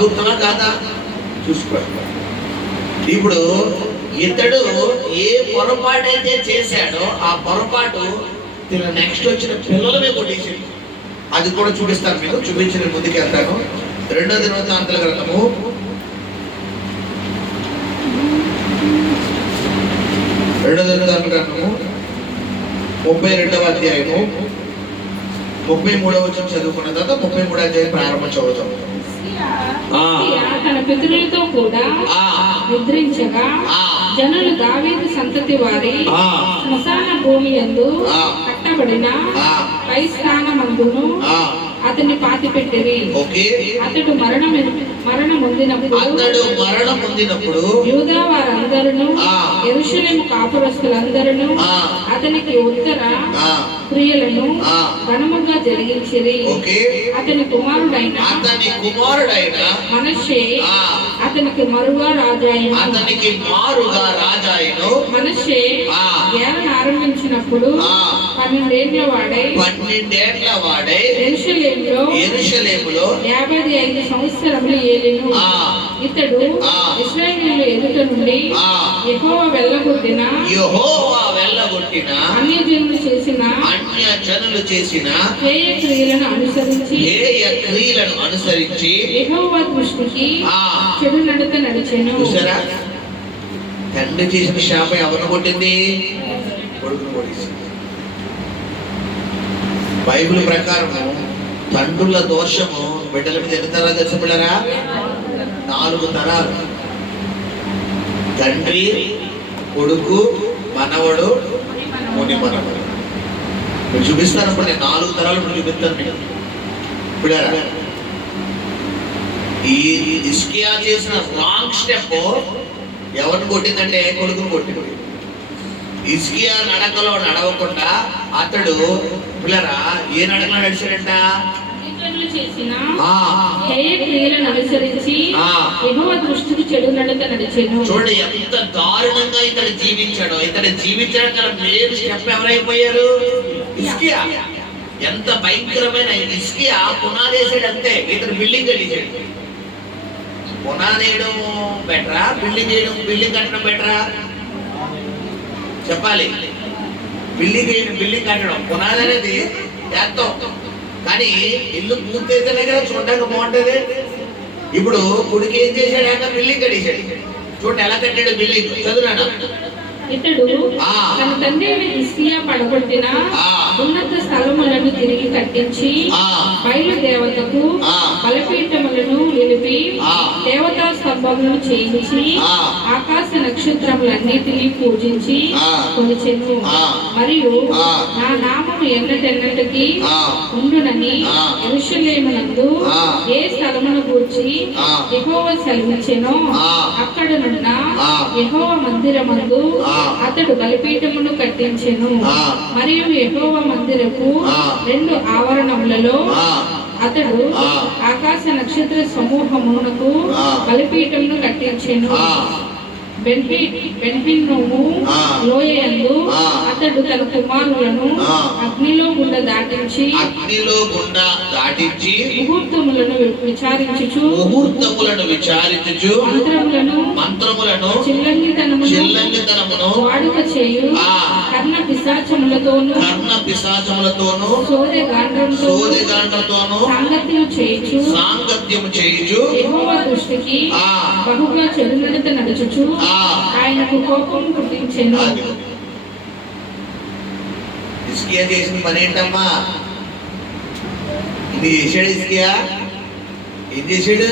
కాదా చూసుకోండి. ఇప్పుడు ఇతడు ఏ పొరపాటైతే చేశాడో ఆ పొరపాటు నెక్స్ట్ వచ్చిన పిల్లల మీద కొట్టేసింది. అది కూడా చూపిస్తాను, మీకు చూపించిన ముందుకు వెళ్తాను. 2వ దినవృత్తాంతాల గ్రంథము 32వ అధ్యాయము 33వ వచనం చదువుకున్న తర్వాత 33వ అధ్యాయం ప్రారంభం చదువుతాం. తన పితరులతో కూడా నిద్రించగా జనులు దావీదు సంతతి వారి శ్మశాన భూమి యందు కట్టబడిన పై స్థానమందును అతన్ని పాతి పెట్టిరి. అతడు మరణం పొందినప్పుడు యూదా వారందరూ యెరూషలేము కాపురస్తులందరూ అతనికి ఉత్తర క్రియలను ఘనముగా జరిగించిరి. అతని కుమారుడైన మనష్షే అతనికి మారుగా రాజాయను. మనష్షే ఏలన ఆరంభించినప్పుడు 12 ఏళ్ల వాడై యెరూషలేములో 55 సంవత్సరములు ఏలెను. ఇతడు ఇశ్రాయేలీయుల ఎదుట నుండి యెహోవా వెళ్ళగొట్టిన అన్యజనులు చేసిన హేయ క్రియలను అనుసరించి యెహోవా దృష్టికి చెడు నడత నడిచెను. చూసారా, తండ్రి చేసిన శాపం ఎవరిని కొట్టింది? కొడుకును కొట్టేసింది. బైబిల్ ప్రకారం తండ్రుల దోషము బిడ్డల మీద ఎన్ని తరాలు తెలుసు పిల్లరా? 4 తరాలు. తండ్రి, కొడుకు, మనవడు, ముని మనవడు. మీరు చూపిస్తాను. అప్పుడు నేను 4 తరాలు చూపిస్తాను మీకు పిల్లరా. ఈ హిజ్కియా చేసిన రాంగ్ స్టెప్ ఎవరిని కొట్టిందంటే కొడుకును కొట్టింది. హిజ్కియా నడకలో నడవకుండా అతడు పిల్లరా ఏ నడకలో నడిచాడంట? చూడండి ఎంత దారుణంగా ఇతడు జీవించాడో. ఇతడు జీవించడానికి మెయిన్ స్టెప్ ఎవరైపోయారు? హిజ్కియా. ఎంత భయంకరమైన హిజ్కియా పునాదేశాడు అంతే. ఇతడు బిల్డింగ్ కట్టించాడు. పునాదేయడం బెటరా, బిల్డింగ్ కట్టడం బెటరా? చెప్పాలి. బిల్డింగ్ కట్టడం, పునాది అనేది చేస్తాం, కానీ ఇల్లు పూర్తయితేనే కదా చూడడానికి బాగుంటుంది. ఇప్పుడు కొడుకు ఏం చేశాడు? బిల్డింగ్ కట్టేశాడు. చూడండి ఎలా కట్టాడు బిల్డింగ్. చదువురాడు. ఇతడు తన తండ్రి హిజ్కియా పడగొట్టిన ఉన్నత స్థలములను తిరిగి కట్టించి బయలు దేవతకు బలిపీఠములను నిలిపి దేవతా స్తంభములను చేయించి ఆకాశ నక్షత్రములన్నిటినీ పూజించి కొలిచెను. మరియు నా నామము ఎన్నటెన్నటికి ఉండునని యెరూషలేమునందు ఏ స్థలమును గూర్చి యెహోవా సెలవిచ్చెనో అక్కడనున్న యెహోవా మందిరమందు అతడు బలిపీఠమును కట్టించెను. మరియు యెహోవా మందిరపు 2 ఆవరణములలో అతడు ఆకాశ నక్షత్ర సమూహమునకు బలిపీఠమును కట్టించెను. బెన్హిన్నోము లోయయందు అతడు తన కుమారులను అగ్నిలో గుండా దాటించి ముహూర్తములను విచారించుచు మంత్రములను చిల్లంగితనమును వాడుక చేయు కర్ణ పిశాచములతోను సోదెగాండ్రముతోను సాంగత్యము చేయుచు యెహోవా దృష్టికి బహుగా చెడు నడత నడుచుచు ఆయనకు కోపం పుట్టించెను. హిజ్కియా చేసిన పని ఏంటమ్మా? ఇది చేశాడు హిజ్కియా. ఏం చేశాడు?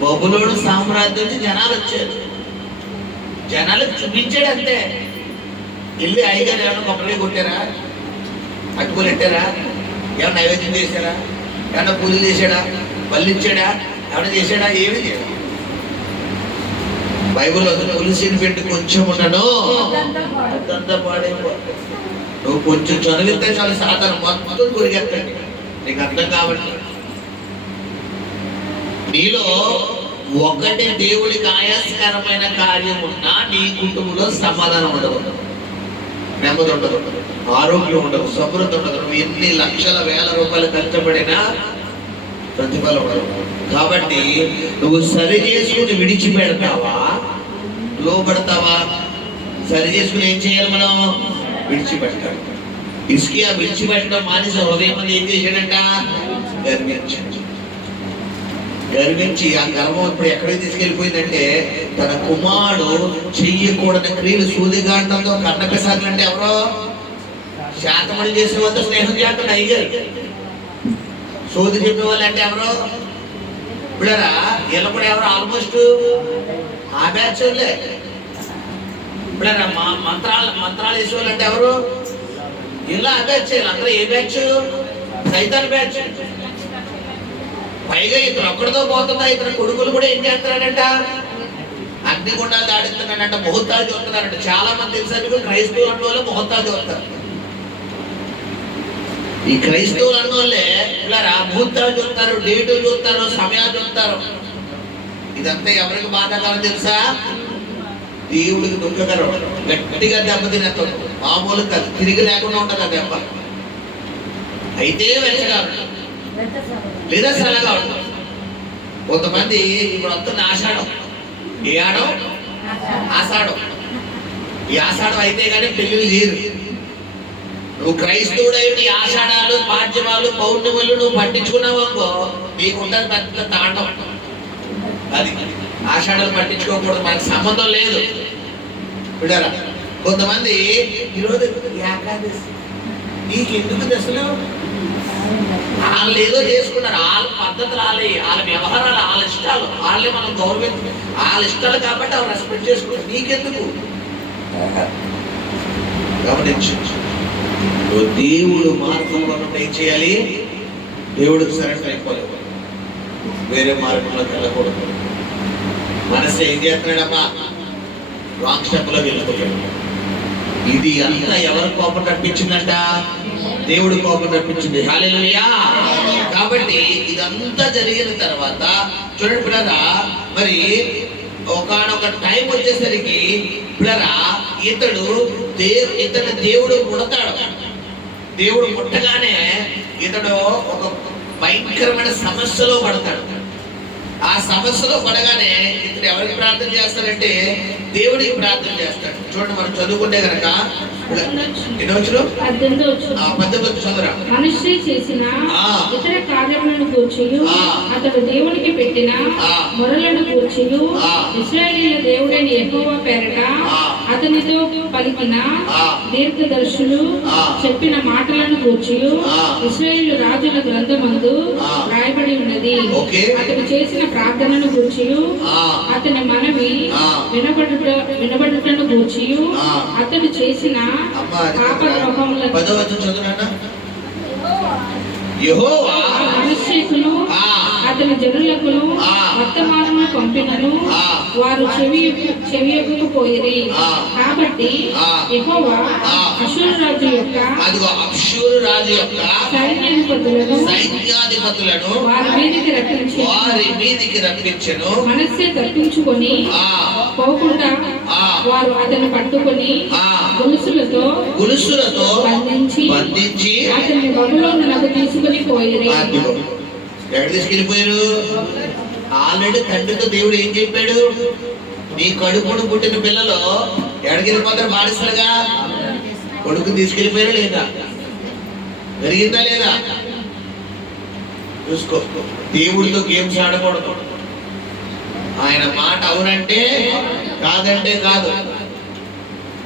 బబులోను సామ్రాజ్యం నుంచి జనాలు వచ్చారు. జనాలకు చూపించాడు అంతే. వెళ్ళి అయ్యగారు ఏమన్నా కొబ్బరి కొట్టారా, అటుకులు పెట్టారా, ఏమన్నా నైవేద్యం చేశారా, ఏమన్నా పూజలు చేశాడా, బలిచ్చాడా, ఏమన్నా చేశాడా? ఏమి చేయడు. బైబిల్లో పులిసిని పెట్టి కొంచెం ఉండను అదంతా పాడైపో. నువ్వు కొంచెం చదివితే చాలా సాధారణ మొత్తం గురికెత్తండి. నీకు అర్థం కాబట్టి నీలో ఒకటి దేవుడికి ఆయాస్కరమైన కార్యం ఉన్నా నీ కుటుంబంలో సమాధానం ఉండదు, నెమ్మది ఉండదు, ఆరోగ్యం ఉండదు, సమృద్ధి ఉండదు. నువ్వు ఎన్ని లక్షల వేల రూపాయలు ఖర్చుపడినా ప్రతిఫలం ఉండదు. కాబట్టి నువ్వు సరి చేసుకుని విడిచిపెడతావా, లోపడతావా? సరి చేసుకుని ఏం చేయాలి మనం? విడిచిపెట్టాలి. హిజ్కియా విడిచిపెట్టడం మానేసి హృదయం ఏం చేశాడంట? గర్వించి ఆ గర్వం ఇప్పుడు ఎక్కడికి తీసుకెళ్ళిపోయిందంటే, తన కుమారుడు చెయ్యకూడని క్రియలు సూదిగాండంతో కన్నపిసాకులు అంటే ఎవరో శాతమణి చేసే వాళ్ళతో స్నేహం చేస్తాడు అయ్యారు. సోది చెప్పే వాళ్ళు అంటే ఎవరో ఇప్పుడరా వీళ్ళు కూడా ఎవరో ఆల్మోస్ట్ ఆ బ్యాచ్ వాళ్ళే. ఇప్పుడరా మంత్రాలు వేసే వాళ్ళు అంటే ఎవరు? ఇలా ఆ బ్యాచ్. అందరూ ఏ బ్యాచ్? సైతాన్ బ్యాచ్. పైగా ఇతను ఒక్కడితో పోతుందా, ఇతను కొడుకులు కూడా ఏం చేస్తున్నాడంట? అగ్నిగుండాలు దాడిస్తున్నాడంట, ముహూర్తాలు చూస్తున్నారంట. చాలా మంది తెలుసా మీకు? క్రైస్తవులు అన్న వాళ్ళు ముహూర్తాలు చూస్తారు. ఈ క్రైస్తవులు అన్న వాళ్ళే ఇలా ముహూర్తాలు చూస్తారు, డేటులు చూస్తారు, సమయాలు చూస్తారు. ఇదంతా ఎవరికి బాధాకరం తెలుసా? దేవుడికి దుఃఖకరం. గట్టిగా దెబ్బతినేస్తాడు. మామూలు కాదు, తిరిగి లేకుండా ఉంటుంది ఆ దెబ్బ. అయితే వెచ్చగాడు లేదా సరళగా ఉంటుంది. కొంతమంది ఇప్పుడు వస్తుంది ఆషాఢం. ఏ ఆడం? ఆషాఢం. ఈ ఆషాఢం అయితే కానీ పెళ్లిళ్ళు చేయరు. నువ్వు క్రైస్తవుడైతే ఆషాఢాలు, పాడ్యమాలు, పౌర్ణములు నువ్వు పట్టించుకున్నావు అనుకో, నీకుంటుంది పెద్ద తాండం. అది ఆషాఢాలు పట్టించుకోకూడదు, మనకు సంబంధం లేదు. విడారా? కొంతమంది ఈరోజు ఏకాదశి, నీకెందుకు దశలు? వాళ్ళు ఏదో చేసుకున్నారు, వాళ్ళ పద్ధతులు వాళ్ళే, వాళ్ళ వ్యవహారాలు, వాళ్ళ ఇష్టాలు, వాళ్ళే మనం గౌరవించాలి. వాళ్ళ ఇష్టాలు కాబట్టి వాళ్ళు రెస్పెక్ట్ చేసుకుంటారు. నీకెందుకు? గమనించు. దేవుడు మార్గంలో ఏం చేయాలి? దేవుడికి సరెండర్ అయిపోలేదు, వేరే మార్గంలోకి వెళ్ళకూడదు. మనసు ఏం చేస్తున్నాడమ్మా? రాంగ్ స్టెప్ లో వెళ్ళిపోయాడు. ఇది అంతా ఎవరి కోపం రప్పించిందంట? దేవుడు కోపం రప్పించింది. హల్లెలూయా. కాబట్టి ఇదంతా జరిగిన తర్వాత చూడండి పిల్లరా, మరి ఒకనొక టైం వచ్చేసరికి పిల్లరా ఇతను దేవుడు పుడతాడు. దేవుడు పుట్టగానే ఇతడు ఒక భయంకరమైన సమస్యలో పడతాడు. ఆ సమస్యలో పడగానే ఇతడు ఎవరికి ప్రార్థన చేస్తాడంటే దేవుడికి ప్రార్థన చేస్తాడు. చూడండి, మనం చదువుకుంటే కనుక మనిషి చేసిన ఇతర కార్యములను కూర్చుయు అతడు దేవునికి పెట్టిన మొరలను కూర్చుయు ఇశ్రాయేలీయుల దేవుడైన యెహోవా పేరట అతనితో పలికిన దీర్ఘదర్శులు చెప్పిన మాటలను కూర్చుయు ఇశ్రాయేలు రాజుల గ్రంథమందు రాయబడి ఉన్నది. అతడు చేసిన ప్రార్థనను కూర్చుయు అతని మనవి వినబడుటను కూర్చుయు అతడు చేసిన యెహోవా మనుష్యులను అతని జనులకును వర్తమానమును పంపినను వారు చెవియొక్కకపోయిరి. కాబట్టి యెహోవా అష్షూరు రాజు యొక్క సైన్యాధిపతులను వారి మీదికి రప్పించెను. మనస్సే తప్పించుకొని పోకుండా వారు అతన్ని పట్టుకొని గొలుసులతో బంధించి అతన్ని బబులోనునకు తీసుకుని పోయిరి. ఎక్కడ తీసుకెళ్ళిపోయారు? ఆల్రెడీ తండ్రితో దేవుడు ఏం చెప్పాడు? నీ కడుపును పుట్టిన పిల్లలు ఎక్కడికి వెళ్ళిపోతారు? బానిసలుగా. కొడుకు తీసుకెళ్ళిపోయారు లేదా? జరిగిందా లేదా? చూసుకో. దేవుడితో గేమ్స్ ఆడకూడదు. ఆయన మాట అవునంటే కాదంటే కాదు.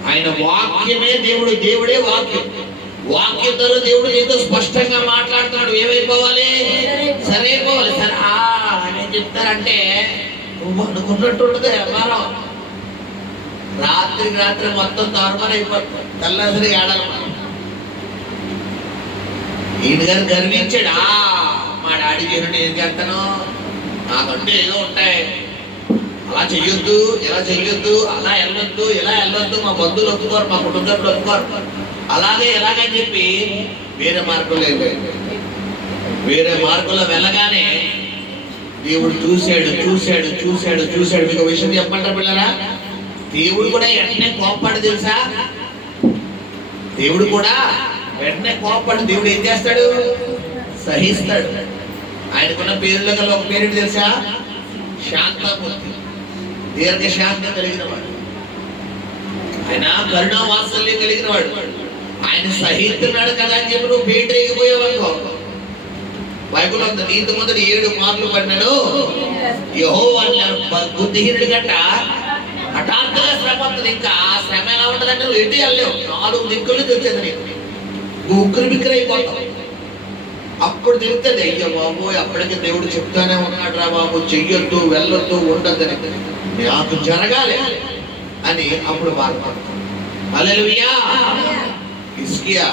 ఆయన వాక్యమే దేవుడు, దేవుడే వాక్యం. వాక్యంతో దేవుడు నీతో స్పష్టంగా మాట్లాడుతున్నాడు. ఏమైపోవాలి? సరే అయిపోవాలి. సరే అని చెప్తారంటే నువ్వు అనుకున్నట్టు ఉండదు వ్యవహారం. రాత్రి మొత్తం తారుమారు అయిపోతుంది. తెల్లసరి ఏడాలి. ఈయన గారు గర్వించాడు. మా డాడీ చేయడం ఏం చేస్తాను, నాకంటే ఏదో ఉంటాయి, అలా చెయ్యొద్దు, ఇలా చెయ్యొద్దు, అలా వెళ్ళొద్దు, ఇలా వెళ్ళొద్దు, మా బంధువులు ఒప్పుకోరు, మా కుటుంబ సభ్యులు ఒప్పుకోరు, అలాగే ఎలాగని చెప్పి వేరే మార్గంలో వెళ్ళాడు. వేరే మార్గంలో వెళ్ళగానే దేవుడు చూశాడు. మీకు విషయం చెప్పంటారు పిల్లరా? దేవుడు కూడా వెంటనే కోపపడు తెలుసా? దేవుడు కూడా వెంటనే కోపపడు. దేవుడు ఏం చేస్తాడు? సహిస్తాడు. ఆయనకున్న పేర్లో కల్లా ఒక పేరు తెలుసా? శాంతమూర్తి, దీర్ఘ శాంతం కలిగిన వాడు. ఆయన కరుణా వాత్సల్యం కలిగిన వాడు. ఆయన సహిస్తున్నాడు కదా అని చెప్పి నువ్వు పేటరేగిపోయావనుకో, బైబిల్ అంత నీతి మొదటి 7 మార్లు పడినాడు యెహోవా బుద్ధిహీనుడి గంట హఠాత్తుగా శ్రమ వస్తుంది. ఇంకా ఆ శ్రమ ఎలా ఉంటుందంటే నువ్వు ఎటు వెళ్ళలేవు, 4 దిక్కుల నుంచి వచ్చేది నీకు, ఉక్కిరి బిక్కిరి అయిపోతావు. అప్పుడు తెలుస్తుంది, అయ్యో బాబు అప్పటికి దేవుడు చెప్తానే ఉన్నాడు రా బాబు, చెయ్యొద్దు, వెళ్ళొద్దు, ఉండొద్దని, నాకు జరగాలి అని అప్పుడు బాధపడతాం. హల్లెలూయా. హిజ్కియా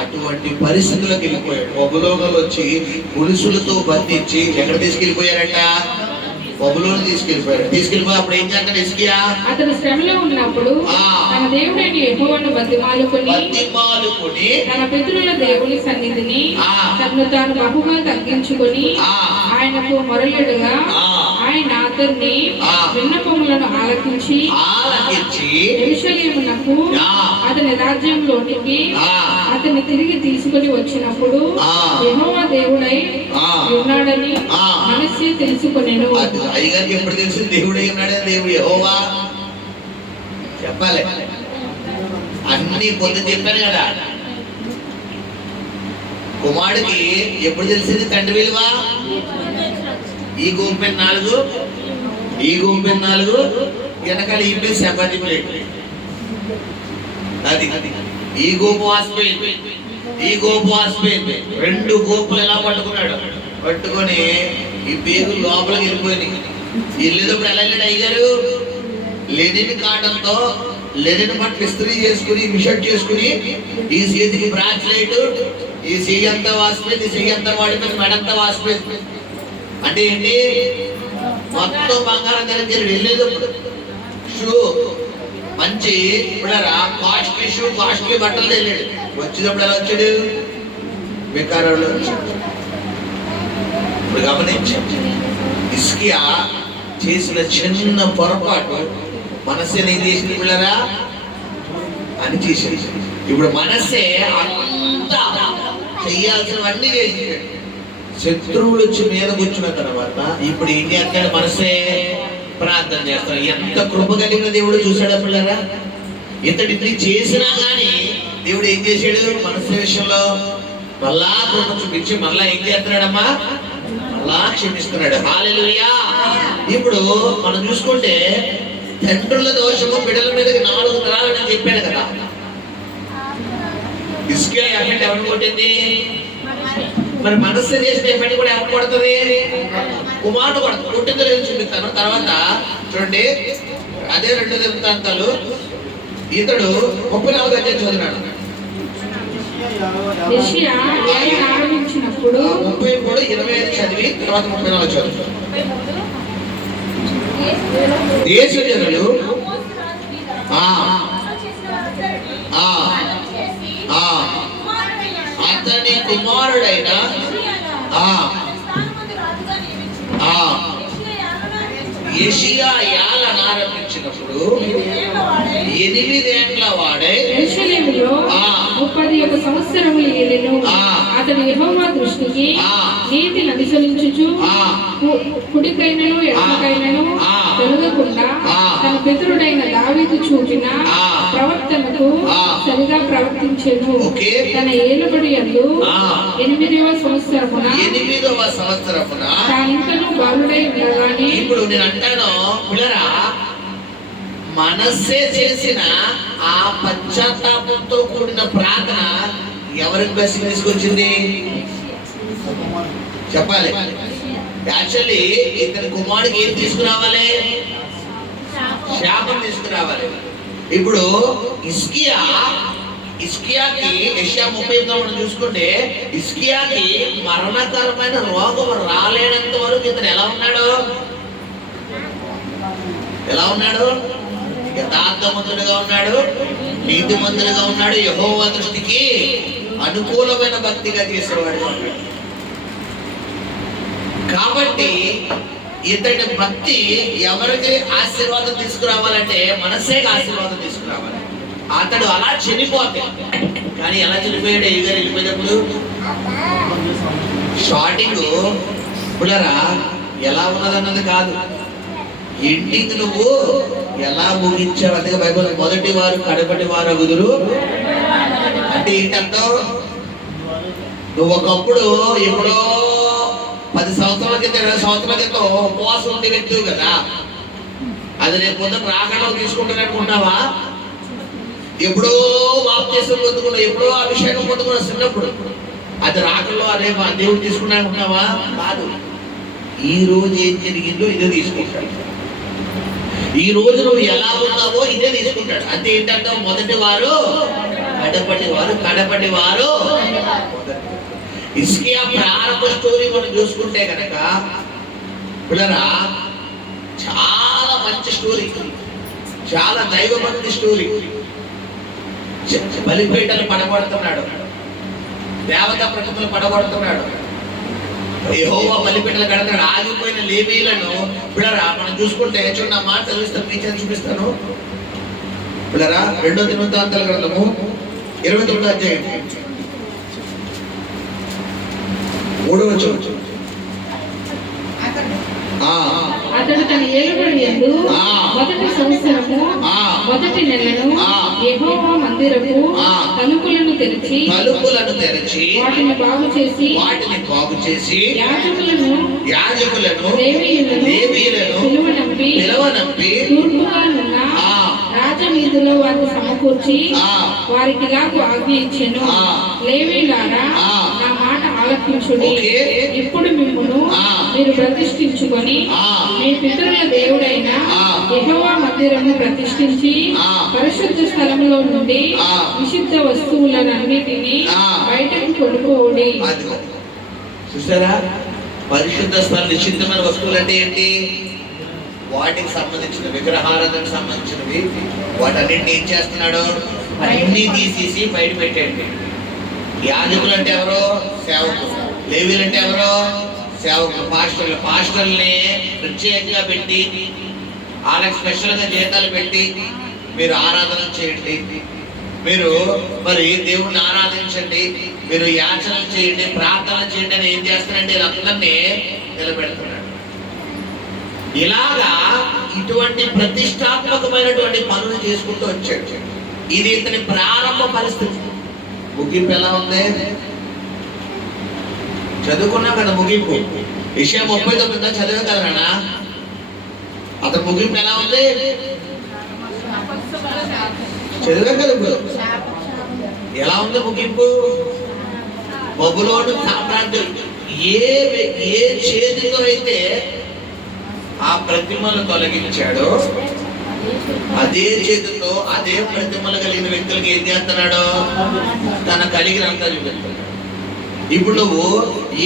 అటువంటి పరిస్థితులకు వెళ్ళిపోయాడు. బబులోనులో వచ్చి పులుసులతో బంధించి ఎక్కడ తీసుకెళ్ళిపోయారట? బబులోను తీసుకెళ్ళిపోయాడు. తీసుకెళ్ళిపోయి అప్పుడు ఏం చేస్తాడు హిజ్కియా? అతను శ్రమలో ఉన్నప్పుడు తన దేవుడైన యెహోవాను బతిమాలుకొని తన పితరుల దేవుని సన్నిధిని తనను తాను బహుగా తగ్గించుకొని ఆయనకు మొరలిడుగా ఆయన అతన్ని విన్నపములను ఆలకించి యెరూషలేమునకు అతని రాజ్యంలోనికి అతన్ని తిరిగి తీసుకొని వచ్చినప్పుడు యెహోవా దేవుడై ఉన్నాడని మనస్సే తెలుసుకొనెను. అయ్యగారికి ఎప్పుడు తెలిసింది దేవుడై ఉన్నాడని? దేవుడు యెహోవా చెప్పాలి. అన్ని పొంది చెప్పాను కదా. కుమారుడికి ఎప్పుడు తెలిసింది తండ్రి విలువ? ఈ గోపెన్ 4, ఈ గోపెన్ 4, వెనకాల ఈ ప్లేస్ చపాతీ ప్లేట్. అది ఈ గోపు వాసిపోయింది, ఈ గోపు వాసిపోయింది. 2 గోపులు ఎలా పట్టుకున్నాడు? పట్టుకొని ఈ పేగులు లోపలికి వెళ్ళిపోయినాయి. వెళ్ళేటప్పుడు ఎలా వెళ్ళాడు అయ్యారు? లెనిన్ కాటంతో లెనిన్ పట్టు ఇస్త్రీ చేసుకుని మిషట్ చేసుకుని ఈ చేతికి బ్రాస్లెట్, ఈ చెయ్యి అంతా వాసిపోయింది, చెయ్యి అంతా వాడిపోయింది, మెడంతా వాసిపోయింది. అంటే ఏంటి? మొత్తం బంగారం ధరించాడు. వెళ్ళేటప్పుడు షూ మంచి కాస్ట్లీ షూ, కాస్ట్లీ బట్టలు వెళ్ళాడు. వచ్చేటప్పుడు ఎలా వచ్చాడు? బెకారోళ్ళు వచ్చాడు. ఇప్పుడు గమనించాడు, హిజ్కియా చేసిన చిన్న పొరపాటు మనస్సే ఏం చేసింది పిల్లరా అని చేసింది. ఇప్పుడు మనస్సే అంతా చెయ్యాల్సినవన్నీ చేసింది. శత్రువులు వచ్చి మీద కూర్చున్న తర్వాత ఇప్పుడు ఏం చేస్తాడు? మనసే ప్రార్థన చేస్తాడు. ఎంత కృప కలిగిన దేవుడు చూశాడు పిల్లరా. ఇతడిని చేసినా గానీ దేవుడు ఏం చేశాడు? మనసు విషయంలో మళ్ళా కృప చూపించి మళ్ళా ఏం చేస్తున్నాడమ్మా? మళ్ళా క్షమిస్తున్నాడు. హల్లెలూయా. ఇప్పుడు మనం చూసుకుంటే తండ్రుల దోషము బిడ్డల మీద 4 తరాలని చెప్పాడు కదా. హిజ్కియా ఎఫెక్ట్ ఎవరిని కొట్టింది? మరి మనస్సు చేసిన ఎఫెక్ట్ కూడా ఎవరు కొడుతుంది? కుమారుడు కొడుతుంది. కొట్టిందో లేదు చూపిస్తాను తర్వాత. చూడండి, అదే 2 దినవృత్తాంతాలు ఇతడు 34వ అధ్యాయం చదివాడు. యెషయా ఏలి ఆరంభించినప్పుడు 33, 25 చదివి తర్వాత 34 చదువు. దేశ జనులు అతని కుమారుడైన యెషయా ఏలన ఆరంభించినప్పుడు 8 ఏళ్ల వాడై యెరూషలేములో 31 సంవత్సరములు ఏలెను. అతడు యెహోవా దృష్టికి నీతిని అనుసరించుచు కుడికైనను ఎడమకైనను తొలగకుండా తన పితరుడైన దావీదు చూపిన ప్రవర్తనకు సరిగా ప్రవర్తించెను. తన ఏలుబడి యందు 8వ సంవత్సరమున తానింకను బాలుడై ఉండగానే. ఇప్పుడు నేను అంటాను పిల్లరా, మనస్సే చేసిన ఆ పశ్చాత్తాపంతో కూడిన ప్రార్థన ఎవరికి బెస్ట్ తీసుకొచ్చింది చెప్పాలి. యాక్చువల్లీ ఇతని కుమారుడికి ఏం తీసుకురావాలి? శాపం తీసుకురావాలి. ఇప్పుడు హిజ్కియాకి యెషయా 38 మనం చూసుకుంటే హిజ్కియాకి మరణకరమైన రోగం రాలేనంత వరకు ఇతను ఎలా ఉన్నాడు? ఎలా ఉన్నాడు? యథార్థవంతుడిగా ఉన్నాడు, నీతిమంతుడిగా ఉన్నాడు, యెహోవా దృష్టికి అనుకూలమైన భక్తిగా చేసేవాడు. కాబట్టి ఇతడి భక్తి ఎవరికి ఆశీర్వాదం తీసుకురావాలంటే మనసే ఆశీర్వాదం తీసుకురావాలి. అతడు అలా చనిపోతే, కానీ ఎలా చనిపోయాడు? అయ్యగారు వెళ్ళిపోయినప్పుడు స్టార్టింగ్ పిల్లరా ఎలా ఉన్నదన్నది కాదు, ఎండింగ్ నువ్వు ఎలా ముగించావు. అందుకే బైబిల్ మొదటి వారు కడపటి వారు అగుదురు అంటే ఏంటంటావు? నువ్వు ఒకప్పుడు ఎప్పుడో 10 సంవత్సరాల క్రితం 20 సంవత్సరాల క్రితం ఉపవాసం ఉండే వ్యక్తివి కదా, అది రేపు పొద్దున రాకడలో తీసుకుంటాను అనుకుంటున్నావా? ఎప్పుడో బాప్తిసం పొందుకున్నావు, ఎప్పుడో అభిషేకం పొందుకున్నావు చిన్నప్పుడు, అది రాకడలో అదే దేవుడు తీసుకున్నా అనుకున్నావా? కాదు. ఈ రోజు ఏం జరిగిందో ఇదే తీసుకుంటాడు. ఈ రోజు నువ్వు ఎలా ఉన్నావో ఇదే తీసుకుంటాడు. అంటే ఏంటంటావు? మొదటి వారు కడపటి వారు, కడపటి వారు హిజ్కియా ప్రారంభ స్టోరీ మనం చూసుకుంటే కనుక పిల్లరా చాలా మంచి స్టోరీ, చాలా దైవభక్తి స్టోరీ. బలిపీఠాలు పడగొడుతున్నాడు, దేవతా ప్రతిమలు పడగొడుతున్నాడు, యెహోవా బలిపీఠాలు కడతాడు. ఆగిపోయిన లేవీలను పిల్లరా మనం చూసుకుంటే చూడండి, ఆ మాట చదివిస్తాను, మీ చేత చూపిస్తాను పిల్లరా. 2వ దినవృత్తాంతాల గ్రంథము 29వ అధ్యాయం 3వ వచనం. అతడు తన ఏలుబడి యందు మొదటి సంవత్సరము మొదటి నెలను యెహోవా మందిరపు తలుపులను తెరిచి వాటిని బాగు చేసి యాజకులను లేవీయులను పిలువనంపి తూర్పుగా నున్న రాజవీధిలో వారిని సమకూర్చి వారికి ఇలాగూ ఆజ్ఞ ఇచ్చెను, లేవీయులారా నా మాట ఆలకించుడి. ఇప్పుడు మిమ్మును మీరు ప్రతిష్ఠించుకొని మీ పితరుల దేవుడైన యెహోవా మందిరము ప్రతిష్ఠించి పరిశుద్ధ స్థలంలో నుండి నిషిద్ధ వస్తువులన్నిటినీ బయటకు కొనుక్కోండి. చూసారా? పరిశుద్ధ స్థలం, నిషిద్ధమైన వస్తువులు అంటే ఏంటి? వాటికి సంబంధించిన విగ్రహారాధనకు సంబంధించినవి, వాటన్నింటినీ ఏం చేస్తున్నాడు? అన్ని తీసేసి బయట పెట్టండి. యాజకులు అంటే ఎవరో? సేవకులు. లేవీలు అంటే ఎవరో? సేవకులు. పాస్టర్ని ప్రత్యేకంగా పెట్టి వాళ్ళకి స్పెషల్గా జీతాలు పెట్టి మీరు ఆరాధన చేయండి, మీరు మరి దేవుణ్ణి ఆరాధించండి, మీరు యాచనలు చేయండి, ప్రార్థన చేయండి అని ఏం చేస్తారంటే వీళ్ళందరినీ నిలబెడుతున్నాడు. ఇలాగా ఇటువంటి ప్రతిష్టాత్మకమైనటువంటి పనులు చేసుకుంటూ వచ్చాడు. ఇది ఇతని ప్రారంభ పరిస్థితి. ముగింపు ఎలా ఉంది? చదువుకున్నాం కదా ముగింపు. యెషయా 39 చదివాం కదా నాన్న. అతని ముగింపు ఎలా ఉంది? చదివాం కదా ఇప్పుడు. ఎలా ఉంది ముగింపు? బబులోను సామ్రాజ్యం ఏ చేతితో అయితే ఆ ప్రతిమలు తొలగించాడో అదే చేతితో అదే ప్రతిమలు కలిగిన వ్యక్తులకి ఏం చేస్తున్నాడు? తన కలిగినంత చూపిస్తున్నాడు. ఇప్పుడు నువ్వు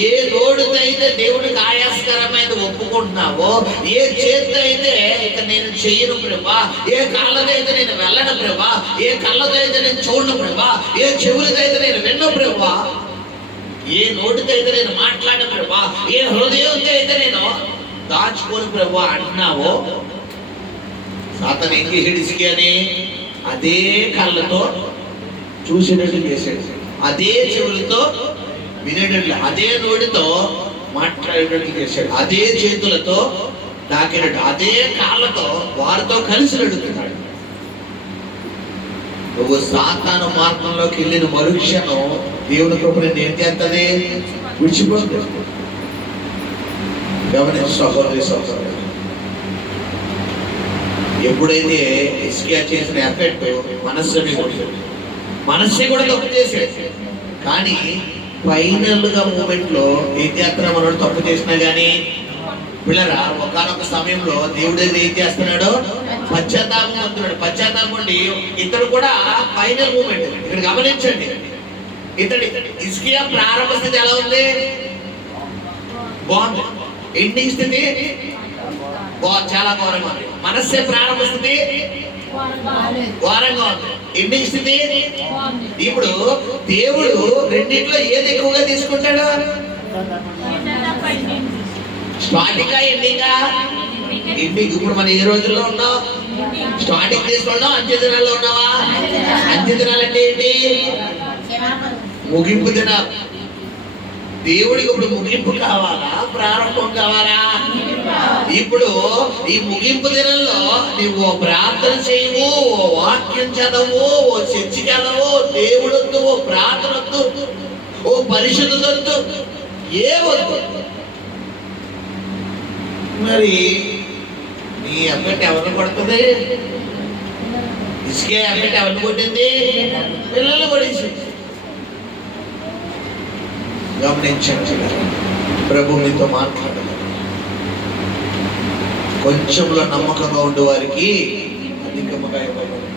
ఏ నోటితో అయితే దేవుడికి ఆయాస్కరమైన ఒప్పుకుంటున్నావో, ఏ చేతితో అయితే ఇక నేను చెయ్యను ప్రభా, ఏ కాళ్ళతో అయితే నేను వెళ్ళను ప్రభా, ఏ కళ్ళతో అయితే నేను చూడను ప్రభా, ఏ చెవులతో అయితే నేను విన్ను ప్రభా, ఏ నోటితో అయితే నేను మాట్లాడను ప్రభా, ఏ హృదయంతో అయితే నేను దాచుకోను ప్రభా అంటున్నావో, సాతాను ఏం చేసాడు? హిజ్కియాని అదే కళ్ళతో చూసేటట్టు చేశాడు, అదే చెవులతో వినేటట్లు, అదే నోటితో మాట్లాడేటట్లు చేశాడు, అదే చేతులతో తాకినట్టు, అదే కాళ్ళతో వారితో కలిసి నడుతున్నాడు. నువ్వు సాతాను మార్గంలోకి వెళ్ళిన మరుక్షణం దేవుని కృప నిన్ను ఏం చేస్తుంది? విడిచిపోతుంది. గమనించు సహోదరి సహోదరులు, ఎప్పుడైతే హిజ్కియా చేసిన ఎఫెక్ట్ మనస్సే కూడా తప్పు చేశాడు. కానీ ఫైనల్ గా మూమెంట్ లో ఏం చేస్తున్నా మనోడు తప్పు చేసినా గానీ పిల్లరా ఒకనొక సమయంలో దేవుడు ఏం చేస్తున్నాడు? పశ్చాత్తాపం పొందుతున్నాడు. పశ్చాత్తాపం ఉండి ఇతడు కూడా ఫైనల్ మూమెంట్ ఇక్కడ గమనించండి. ఇతడి హిజ్కియా ప్రారంభ స్థితి ఎలా ఉంది? బాగుంది. ఎండింగ్ స్థితి చాలా ఘోరంగా ఉంది. మనస్సే ప్రారంభ స్థితి ఘోరంగా ఉంది. ఎండింగ్ స్థితి ఇప్పుడు దేవుడు రెండింటిలో ఏది ఎక్కువగా తీసుకుంటాడు? స్టార్టింగ్ ఎండింగా? ఎండింగ్. ఇప్పుడు మనం ఏ రోజుల్లో ఉన్నాం? స్టార్టింగ్ తీసుకున్నాం, అంత్య దినాల్లో ఉన్నావా? అంత్య దినాలు అంటే ఏంటి? ముగింపు దినాలు. దేవుడికి ఇప్పుడు ముగింపు కావాలా, ప్రారంభం కావాలా? ఇప్పుడు ఈ ముగింపు దినంలో నువ్వు ఓ ప్రార్థన చేయవు, ఓ వాక్యం చదవు, ఓ చర్చికి వెళ్ళవు, దేవుడొద్దు, ఓ ప్రార్థన వద్దు, ఓ పరిశుద్ధత వద్దు, ఏ వద్దు. మరి నీ అమ్మటి ఎవరిని కొడుతుంది? ఇసుకే అమ్మటి ఎవరిని కొట్టింది? పిల్లలు కొడేసింది. గమనించండి, ప్రభు మీతో మాట్లాడాలి. కొంచెంలో నమ్మకంగా ఉండే వారికి అధికముగా ఇవ్వబడు.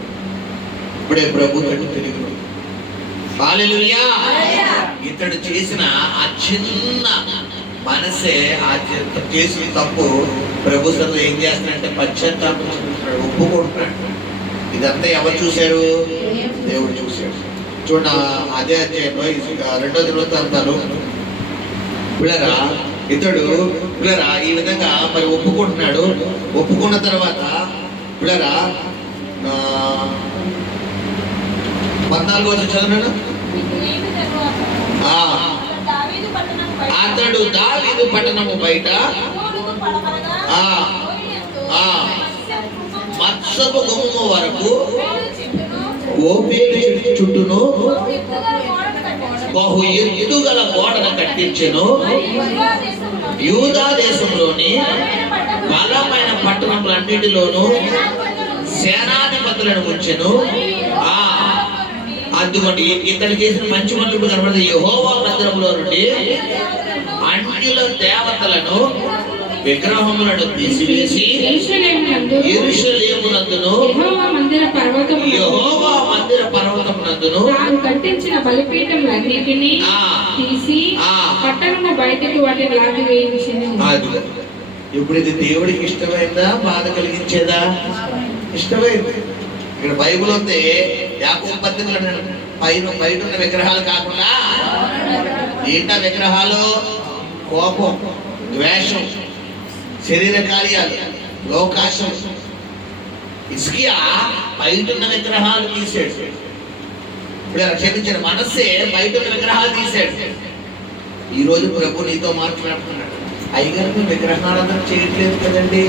ఇప్పుడే ప్రభు తట్టు తిరిగి హల్లెలూయా. ఇతడు చేసిన ఆ చిన్న మనసే, ఆ చేసిన తప్పు ప్రభు సర్వ ఏం చేస్తున్నాడంటే పశ్చాత్తాపం చూపిస్తున్నాడు, ఒప్పుకుంటున్నాడు. ఇదంతా ఎవరు చూశారు? దేవుడు చూశాడు. చూడ అదే అధ్యాయంలో 2వ దినవృత్తాంతాలు పిల్లరా, ఇతడు పిల్లరా ఈ విధంగా మరి ఒప్పుకుంటున్నాడు. ఒప్పుకున్న తర్వాత పిల్లరా 14వ వచనం చదవను. అతడు దావీదు పట్టణము బయట మత్సపు గుమ్మము వరకు ఓపేలు చుట్టూను బహు ఎత్తుగల గోడను కట్టించెను. యూదా దేశంలోని బలమైన పట్టణములన్నిటిలోనూ సేనాధిపతులను ఉంచెను. అందుకని ఇతడు చేసిన మంచి పనులు కనబడుతుంది. యెహోవా మందిరంలో నుండి అన్యుల దేవతలను విగ్రహములను తీసివేసి యెరూషలేమునందును యెహోవా మందిర పర్వతమునందును తాను కట్టించిన బలిపీఠములన్నిటినీ తీసి పట్టణము బయటకు వాటిని లాగివేయించెను. ఇప్పుడు ఇది దేవుడికి ఇష్టమైందా, బాధ కలిగించేదా? ఇష్టమైంది. ఇక్కడ బైబిల్ ఉంది, యాకోబు పత్రికలో బయట ఉన్న విగ్రహాలు కాకుండా ఏంటా విగ్రహాలు? కోపం, ద్వేషం, శరీర కార్యాలు, లోకాశం. హిజ్కియా బయట ఉన్న విగ్రహాలు తీసాడు. ఇప్పుడు క్షమించిన మనస్సే బయట ఉన్న విగ్రహాలు తీసాడు. ఈ రోజు ప్రభు నీతో మాట్లాడుతున్నాడు. అయ్యగారు విగ్రహారాధన చేయట్లేదు కదండి,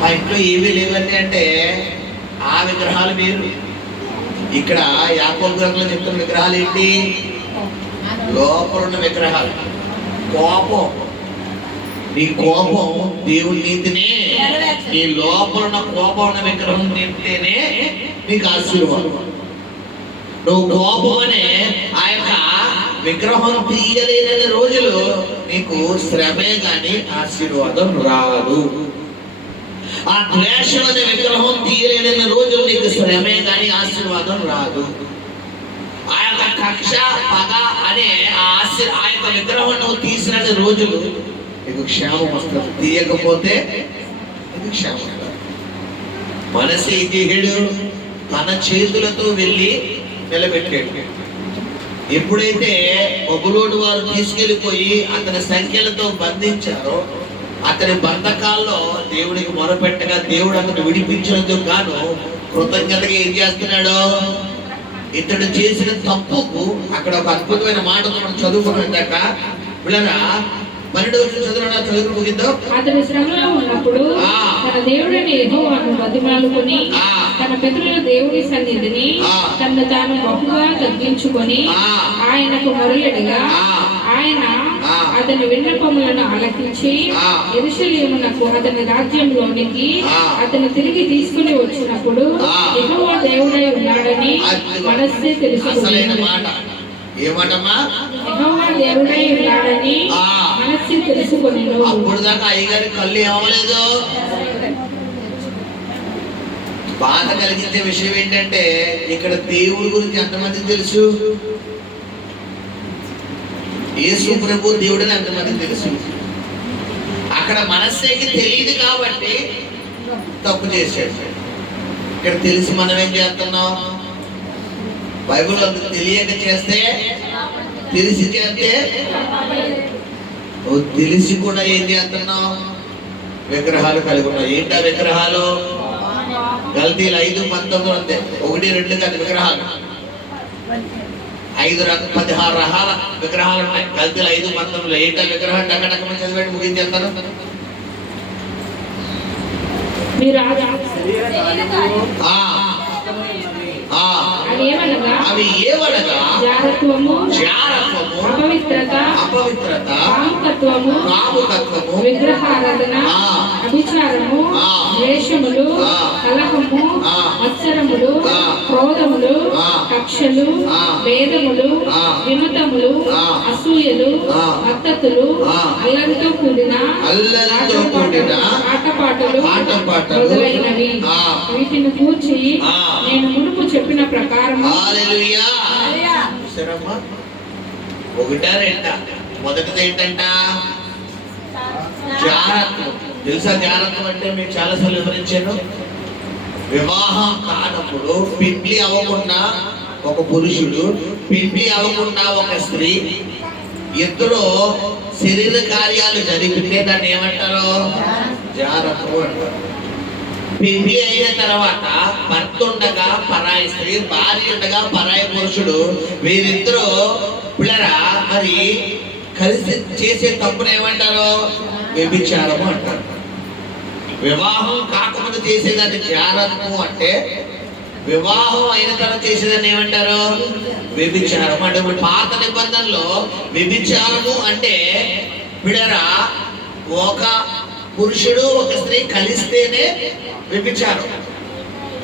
మా ఇంట్లో ఏమీ లేవండి అంటే ఆ విగ్రహాలు వేరు. ఇక్కడ యాకోబు గ్రంథంలో చెప్తున్న విగ్రహాలు ఏంటి? లోపల ఉన్న విగ్రహాలు. కోపం, నీ కోపం దేవుని నీతినే, నీ లోపల ఉన్న కోపం ఉన్న విగ్రహం తింటేనే నీకు ఆశీర్వాదం. నువ్వు కోపం అనే ఆ యొక్క విగ్రహం తీయలేని రోజులు నీకు శ్రమే గాని ఆశీర్వాదం రాదు. ఆ ద్వేషం అనే విగ్రహం తీయలేని రోజులు నీకు శ్రమే గాని ఆశీర్వాదం రాదు. ఆ యొక్క కక్ష, పగ అనే ఆ యొక్క విగ్రహం నువ్వు తీసిన రోజులు నీకు క్షేమం వస్తుంది. తీయకపోతే నీకు క్షేమం రాదు. మనసు ఏం చేయడు? తన చేతులతో వెళ్ళి నిలబెట్టాడు. ఎప్పుడైతే బబులోను వారు తీసుకెళ్లిపోయి అతని సంఖ్యలతో బంధించారో, అతని బంధకాల్లో దేవుడికి మొరపెట్టగా దేవుడు అతను విడిపించినందుకు గాను కృతజ్ఞతగా ఏం చేస్తున్నాడు? ఇతడు చేసిన తప్పుకు అక్కడ ఒక అద్భుతమైన మాట మనం చదువుకున్నాక పిల్లరా 12వ వచనం చదువు ముగిందో. అతడు శ్రమలో ఉన్నప్పుడు తన దేవుడైన యెహోవాను బతిమాలుకొని తన పితరుల దేవుని సన్నిధిని తనను తాను బహుగా తగ్గించుకొని ఆయనకు మొరలెడగా ఆయన అతని విన్నపములను ఆలకించి యెరూషలేమునకు అతని రాజ్యంలోనికి అతను తిరిగి తీసుకుని వచ్చినప్పుడు యెహోవా దేవుడై ఉన్నాడని మనస్సే తెలుసుకున్నాడు. ఏమాటమ్మా? యెహోవా దేవుడై ఉన్నాడని మనస్సే తెలుసుకునేను. అప్పుడు దాకా అయ్యగారి కళ్ళు ఏమవలేదు. బాధ కలిగించే విషయం ఏంటంటే ఇక్కడ దేవుడి గురించి ఎంతమందికి తెలుసు? యేసు ప్రభు దేవుడని ఎంతమందికి తెలుసు? అక్కడ మనస్సేకి తెలియదు కాబట్టి తప్పు చేశాడు. ఇక్కడ తెలిసి మనం ఏం చేస్తున్నాం? బైబిల్లో తెలియక చేస్తే, తెలిసి చేస్తే, తెలిసి కూడా ఏం చేస్తున్నావు? విగ్రహాలు కలిగి ఉన్నావు. ఏంటా విగ్రహాలు? గల్తీలు 5:19 అంతే, 1, 2 కాదు విగ్రహాలు. 16 రకాల విగ్రహాలు ఉన్నాయి. కల్తీలు 5:19 ఏంటో విగ్రహం టకటకమని చదివేంటి ముగించేస్తాను. అవి ఏవనగా జారత్వము, అపవిత్రత, కాముకత్వము, విగ్రహారాధన, అభిచారము, ద్వేషములు, కలహము, మత్సరములు, క్రోధములు, కక్షలు, భేదములు, విమతములు, అసూయలు, మత్తతులు, అల్లరితో కూడిన ఆటపాటలు మొదలైనవి. వీటిని కూర్చి నేను మునుపు చెప్పిన ప్రకారం. ఒకటా రెండా? మొదటిది ఏంటంట? జారత్వం. తెలుసా జారత్వం అంటే? మీకు చాలాసార్లు వివరించాను. వివాహం కానప్పుడు పిండి అవ్వకుండా ఒక పురుషుడు, పిండి అవ్వకుండా ఒక స్త్రీ, ఇద్దరు శరీర కార్యాలు జరిపితే దాన్ని ఏమంటారు? జారత్వం అంటారు. పిండి అయిన తర్వాత భర్త ఉండగా పరాయి స్త్రీ, భార్య ఉండగా పరాయి పురుషుడు, వీరిద్దరూ పిల్లరా మరి కలిసి చేసే తప్పును ఏమంటారు? వ్యభిచారము అంటారు. వివాహం కాకముందు చేసేదాన్ని జారత్వం అంటే, వివాహం అయిన తర్వాత చేసేదాన్ని ఏమంటారు? వ్యభిచారం అంటే. పాత నిబంధనలో వ్యభిచారము అంటే పిల్లరా ఒక పురుషుడు ఒక స్త్రీ కలిస్తేనే వ్యభిచారం.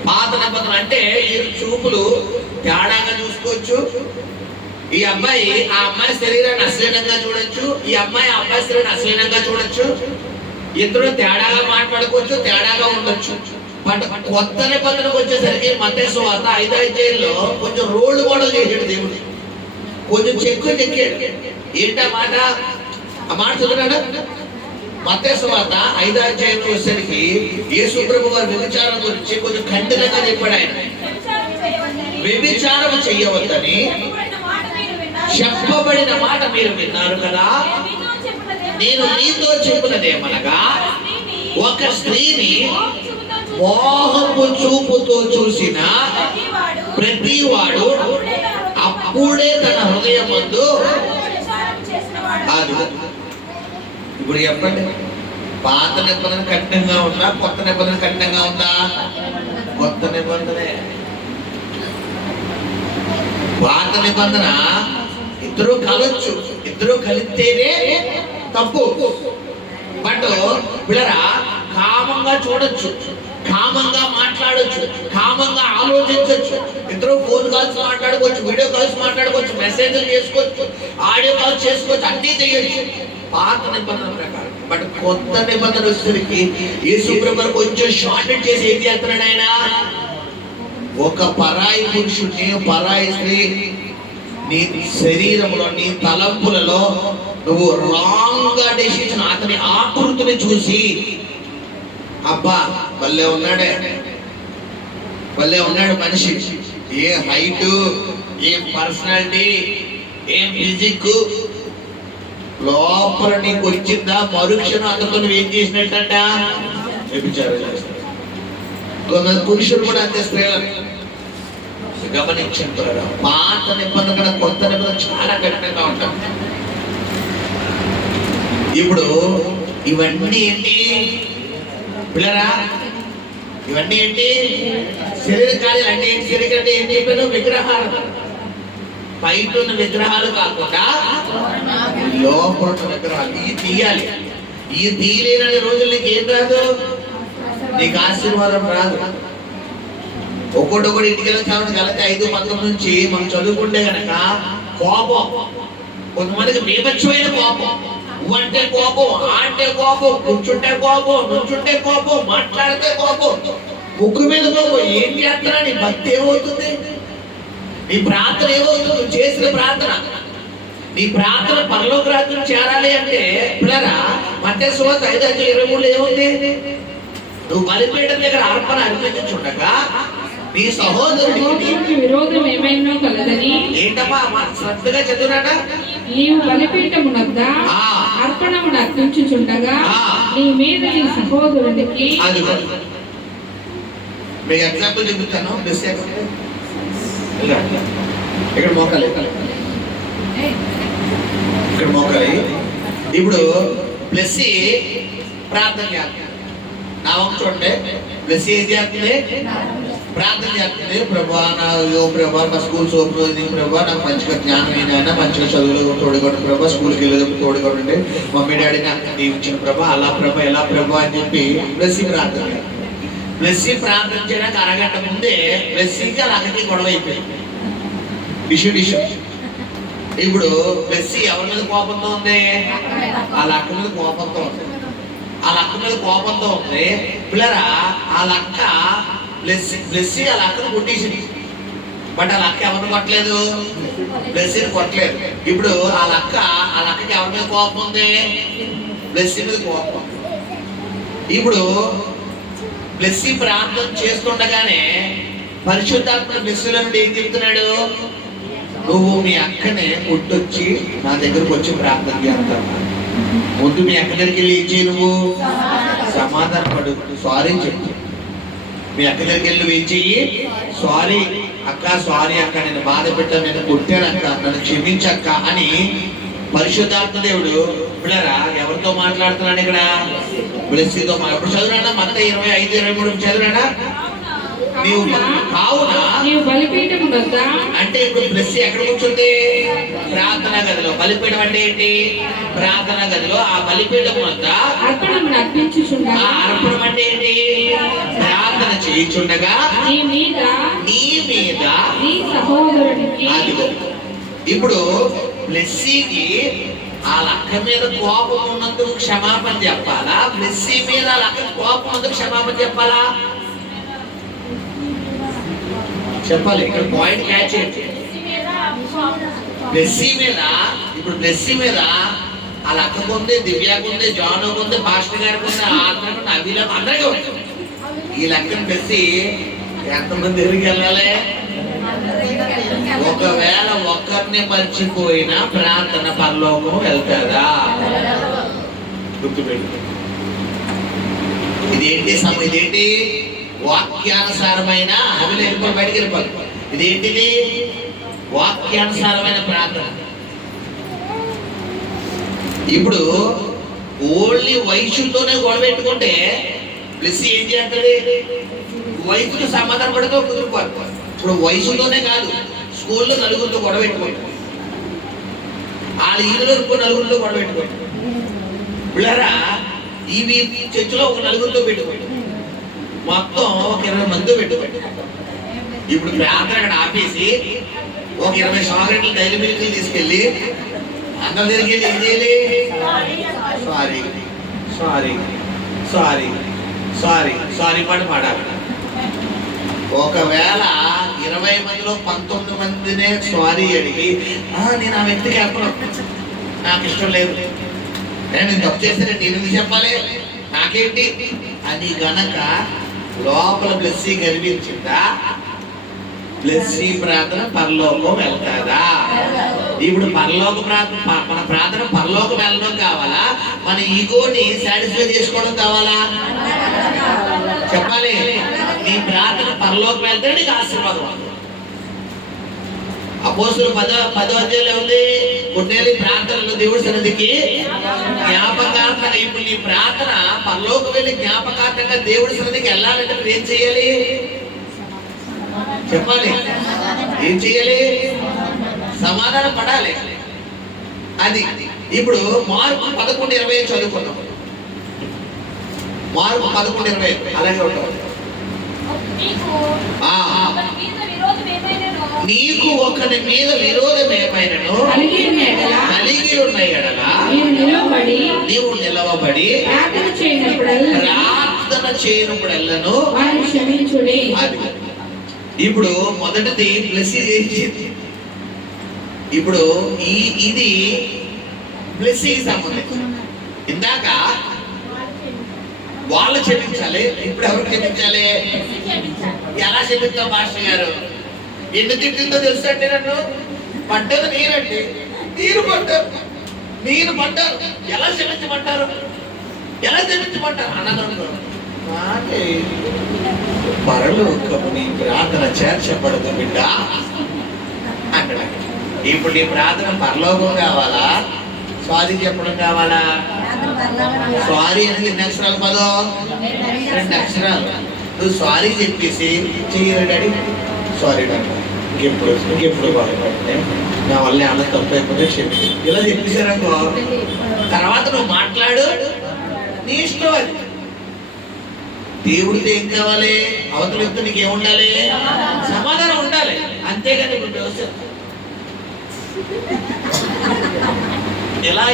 పాత నిబంధన అంటే ఈ చూపులు తేడాగా చూసుకోవచ్చు. ఈ అబ్బాయి ఆ అమ్మాయి శరీరాన్ని అశ్లీలంగా చూడొచ్చు, ఈ అమ్మాయి ఆ అబ్బాయి శరీరాన్ని అశ్లీలంగా చూడొచ్చు. ఇద్దరు తేడాగా మాట్లాడుకోవచ్చు, తేడాగా ఉండొచ్చు. బట్ కొత్త నిబంధనకు వచ్చేసరికి మత్తయి సువార్త 5వ అధ్యాయంలో కొంచెం రోడ్డు కూడా చేసాడు దేవుడు. కొంచెం చెక్కాడు. ఏంటా మాట? ఆ మాట చదువుతాడా? మత్తయి సువార్త 5వ అధ్యాయంలో వచ్చేసరికి యేసు ప్రభు వారి వ్యభిచారం గురించి కొంచెం ఖండితంగా చెప్పాడు. ఆయన వ్యభిచారం చెయ్యవద్దని చెప్పబడిన మాట మీరు విన్నారు కదా. నేను మీతో చెప్పున్నదేమనగా, ఒక స్త్రీని మోహపు చూపుతో చూసిన ప్రతివాడు అప్పుడే తన హృదయమందు. అది ఇప్పుడు చెప్పండి, పాత నిబంధన కఠినంగా ఉందా, కొత్త నిబంధన కఠినంగా ఉందా? కొత్త నిబంధనే. పాత నిబంధన ఇద్దరు కలవచ్చు, ఇద్దరు కలిస్తేనే తప్పు. బట్ పిల్లరా కామంగా చూడొచ్చు, కామంగా మాట్లాడొచ్చు, కామంగా ఆలోచించవచ్చు. ఇద్దరు ఫోన్ కాల్స్ మాట్లాడుకోవచ్చు, వీడియో కాల్స్ మాట్లాడుకోవచ్చు, మెసేజ్లు చేసుకోవచ్చు, ఆడియో కాల్స్ చేసుకోవచ్చు, అన్నీ చేయొచ్చు పాత నిబంధన ప్రకారం. బట్ కొత్త నిబంధన వచ్చేసరికి యేసు ప్రభువు కొంచెం షార్ట్ చేసి ఏం చేస్తున్నాడు ఆయన? ఒక పరాయి పురుషుడిని, పరాయి స్త్రీ నీ శరీరంలో, నీ తలంపులలో నువ్వు రాంగ్ గా డెసిషన్, అతని ఆకృతిని చూసి అబ్బా భలే ఉన్నాడే, భలే ఉన్నాడు మనిషి, ఏ హైట్, ఏం పర్సనాలిటీ, ఏం ఫిజిక్, లోపల నీకు వచ్చిందా మరుక్షణం అతను నువ్వేం చేసినట్టంట? వ్యభిచారం చేస్తాడు. కొందరు పురుషులు కూడా అంతే, స్త్రీలను గమనించారు. పాత నిబంధన కూడా కొత్త నిబంధన చాలా కఠినంగా ఉంటాం. ఇప్పుడు ఇవన్నీ ఏంటి పిల్లరా? ఇవన్నీ ఏంటి? శరీర కార్యాలు అంటే ఏంటి? శరీరం అంటే ఏంటి చెప్పాను? విగ్రహాలు. బయట ఉన్న విగ్రహాలు కాకుండా లోపల ఉన్న విగ్రహాలు. ఇవి తీయాలి. ఇవి తీయలేని రోజులు నీకు ఏం రాదు, నీకు ఆశీర్వాదం రాదు. ఒక్కొక్కటి ఇంటికి వెళ్ళి గలతి 5:19 నుంచి మనం చదువుకుంటే గనక కోపం, కొంతమందికి బీభత్సమైన కోపం, అంటే కోపం, అంటే కోపం, కూర్చుంటే కోపం, నుంచుంటే కోపం, మాట్లాడితే కోపం, ముక్కు మీద కోపం. ఏం చేస్తున్నా? నీ భక్తి ఏమవుతుంది? నీ ప్రార్థన ఏమవుతుంది? నువ్వు చేసిన ప్రార్థన, నీ ప్రార్థన పరలోక రాజ్యం చేరాలి అంటే పిల్లరా మత్తయి సువార్త 5:23 ఏముంది? నువ్వు బలిపీఠం దగ్గర అర్పణ అర్పించుండగా నీ సహోదరుడికి విరోధం ఏమైనా కలదని. ఏంటమ్మా శ్రద్ధగా చదువురాడా? నీవు బలిపీఠమునద్ద అర్పణమును అర్పించుచుండగా నీ మీద నీ సహోదరుడికి. మీకు ఎగ్జాంపుల్ చెబుతాను. ఇక్కడ మోకాలి, ఇక్కడ మోకాలి. ఇప్పుడు బ్లెస్సీ ప్రార్థన చేస్తుంది. నా వంక చూడండి. బ్లెస్సీ ఏం చేస్తుంది? ప్రార్థన చేస్తుంది. ప్రభా నా స్కూల్స్ ఓపెన్ అయింది ప్రభా, నాకు మంచిగా జ్ఞానం అయినా మంచిగా చదువులు తోడుకోండి ప్రభా, స్కూల్కి వెళ్ళేటప్పుడు తోడుకోండి, మమ్మీ డాడీ నాకు దీవించిన ప్రభా, అలా ప్రభా ఎలా ప్రభా అని చెప్పి బ్లెస్సీ ప్రార్థన. బ్లెస్సీ ప్రార్థన చేయడానికి అరగంట ముందే బ్లెస్సీకి అలా అక్కడికి గొడవ అయిపోయింది. డిషు ఇప్పుడు బ్లెస్సీ ఎవరి మీద కోపంతో ఉంది? వాళ్ళ అక్క మీద కోపంతో ఉంది. వాళ్ళ అక్క మీద కోపంతో ఉంది. పిల్లరా వాళ్ళ అక్క బ్లెస్సీ వాళ్ళ అక్కను కొట్టేసింది. బట్ వాళ్ళ అక్క ఎవరిని కొట్టలేదు? బ్లెస్సీని కొట్టలేదు. ఇప్పుడు వాళ్ళ అక్కకి ఎవరి మీద కోపం ఉంది? బ్లెస్సీ మీద కోపం. ఇప్పుడు బ్లెస్సీ ప్రార్థన చేస్తుండగానే పరిశుద్ధాత్మ బ్లెస్సీలో నుండి ఏం చెప్తున్నాడు? నువ్వు మీ అక్కనే కొట్టొచ్చి నా దగ్గరకు వచ్చి ప్రార్థన చేస్తావు. ముందు మీ అక్క దగ్గరికి వెళ్ళి ఏం చేయి? నువ్వు సమాధాన పడు, సారీ చెప్పు. మీ అక్క దగ్గరికి వెళ్ళి ఏం చెయ్యి? సారీ అక్క, సారీ అక్క, నేను బాధ పెట్టాను, నేను కొట్టాను అక్క, నన్ను క్షమించక్క అని పరిశుద్ధాత్మ దేవుడు పిల్లరా ఎవరితో మాట్లాడుతున్నాడు? ఇక్కడ బ్లెస్సీతో. ఇప్పుడు చదువునా మత్త 25-23 చదువునా? నీవు బలిపీఠం వద్ద, అంటే ఇప్పుడు బ్లెస్సీ ఎక్కడ కూర్చుంది? ప్రార్థనా గదిలో. బలిపీఠం అంటే ఏంటి? ప్రార్థనా గదిలో. ఆ బలిపీఠం వద్ద అర్పణం అర్పించుచుండగా, అర్పణం అంటే ఏంటి? ప్రార్థన చేయించుండగా నీ మీద నీ సహోదరునికి. ఇప్పుడు బ్లెస్సీకి వాళ్ళ అక్క మీద కోపం ఉన్నందుకు క్షమాపణ చెప్పాలా? బ్లెస్సీ మీద వాళ్ళ అక్క కోపం ఉన్నందుకు క్షమాపణ చెప్పాలా? చెప్పాలి. ఇక్కడ పాయింట్ క్యాచ్ చేయండి. బ్లెస్సీ మీద, ఇప్పుడు బ్లెస్సీ మీద వాళ్ళ అక్కకు ఉంది, దివ్యాకు ఉంది, జానుకు ఉంది, పాస్టర్ గారికి ఉంది, ఆత్మకు ఉంది, అభిలకు అందరికీ ఉంది. ఈ లెక్కను బ్లెస్సీ ఎంతమంది దగ్గరికి వెళ్ళాలి? ఒకవేళ ఒక్కరిని మర్చిపోయినా ప్రార్థన పరలోకం వెళ్తాదా? గుర్తుపెట్టు. ఇదేంటి వాక్యానుసారమైన అవి వెళ్ళిపోయి బయటికి వెళ్ళిపోవాలి. ఇదేంటిది? వాక్యానుసారమైన ప్రార్థన. ఇప్పుడు ఓన్లీ వయసుతోనే గొడవ పెట్టుకుంటే బ్లెస్సీ ఏం చేస్తుంది? వయసుకు సమాధానం పడితే కుదురుకోవాలి. ఇప్పుడు వయసుతోనే కాదు, స్కూల్లో నలుగురితో గొడవ పెట్టుకోండి, వాళ్ళ ఈదులో నలుగురితో గొడవ పెట్టుకోండి. పిల్లరా ఇవి చర్చిలో ఒక నలుగురితో పెట్టుకోండి, మొత్తం ఒక 20 మందితో పెట్టుకోండి. ఇప్పుడు ప్రార్థన అక్కడ ఆపేసి ఒక 20 చాక్లెట్లు డైలీ మిల్క్లు తీసుకెళ్ళి అందరి దగ్గరికి వెళ్ళి ఏం చేయాలి? Sorry sorry sorry sorry sorry పాట పాడాలి. ఒకవేళ 20 మందిలో 19 మందినే సారీ అడిగి నేను ఆ వ్యక్తికి చెప్పను, నాకు ఇష్టం లేదు, నేను తప్పు చేస్తే నేను ఎందుకు చెప్పాలి, నాకేంటి అని గనక లోపల బ్లెస్సీ గర్వించిందా? బ్లెస్సీ ప్రార్థన పరలోకం వెళ్తాదా? ఇప్పుడు పరలోక ప్రార్థన, మన ప్రార్థన పరలోకం వెళ్ళడం కావాలా, మన ఈగోని సాటిస్ఫై చేసుకోవడం కావాలా? చెప్పాలి. నీ ప్రార్థన పరలోకం వెళ్తే నీకు ఆశీర్వాదం. అపోస్తులు 10వ అధ్యాయంలో ఉంది, కొన్నేళ్ళ ప్రార్థనలు దేవుడి సన్నిధికి జ్ఞాపకార్థంగా. ఇప్పుడు నీ ప్రార్థన పరలోకం వెళ్ళి జ్ఞాపకార్థంగా దేవుడి సన్నిధికి వెళ్ళాలంటే నువ్వు ఏం చేయాలి? చెప్పాలి. ఏం చేయాలి? సమాధానం పడాలి. అది ఇప్పుడు మార్కు 11:25 చదువుకున్నాం. మార్కు 11:25 అలాగే ఉంటాం. నీకు ఒకరి మీద విరోధం ఏమైనను కలిగి ఉన్న ఎడల నీవు నిలవబడి ప్రార్థన చేయనప్పుడెల్లను క్షమించుడి. అది ఇప్పుడు మొదటిది బ్లెస్సీ చేసింది. ఇప్పుడు ఇది బ్లెస్సీకి సంబంధించి. ఇందాక వాళ్ళు క్షమించాలి, ఇప్పుడు ఎవరు క్షమించాలి? ఎలా క్షమిస్తాం మాస్టర్ గారు? ఎన్ని తిట్టిందో తెలుసండి, నన్ను పడ్డది నీరండి, నీరు పడ్డారు, ఎలా క్షమించమంటారు? ఎలా క్షమించమంటారు అన్నదమ్ములు? పరలోకము నీ ప్రార్థన చేర్చబడదు బిడ్డ అంటాడు. ఇప్పుడు నీ ప్రార్థన పరలోకం కావాలా, సారీ చెప్పడం కావాలా? సారీ అనేది ఎన్ని అక్షరాలు పదం? 2 అక్షరాలు. నువ్వు సారీ చెప్పేసి చెయ్యరు డాడీ, సారీ డాడీ, ఇంకెప్పుడు బాగుపడితే నా వల్ల ఏమన్నా తప్పు అయిపోతే చెప్పి ఇలా చెప్పేశారనుకో, తర్వాత నువ్వు మాట్లాడు, నీ ఇష్టం అది. దేవుడితో ఏం కావాలి? అవతల వ్యక్తి నీకు ఏముండాలి? సమాధానం ఉండాలి. అంతేగాని ఇప్పుడు వ్యవస్థ ఇలా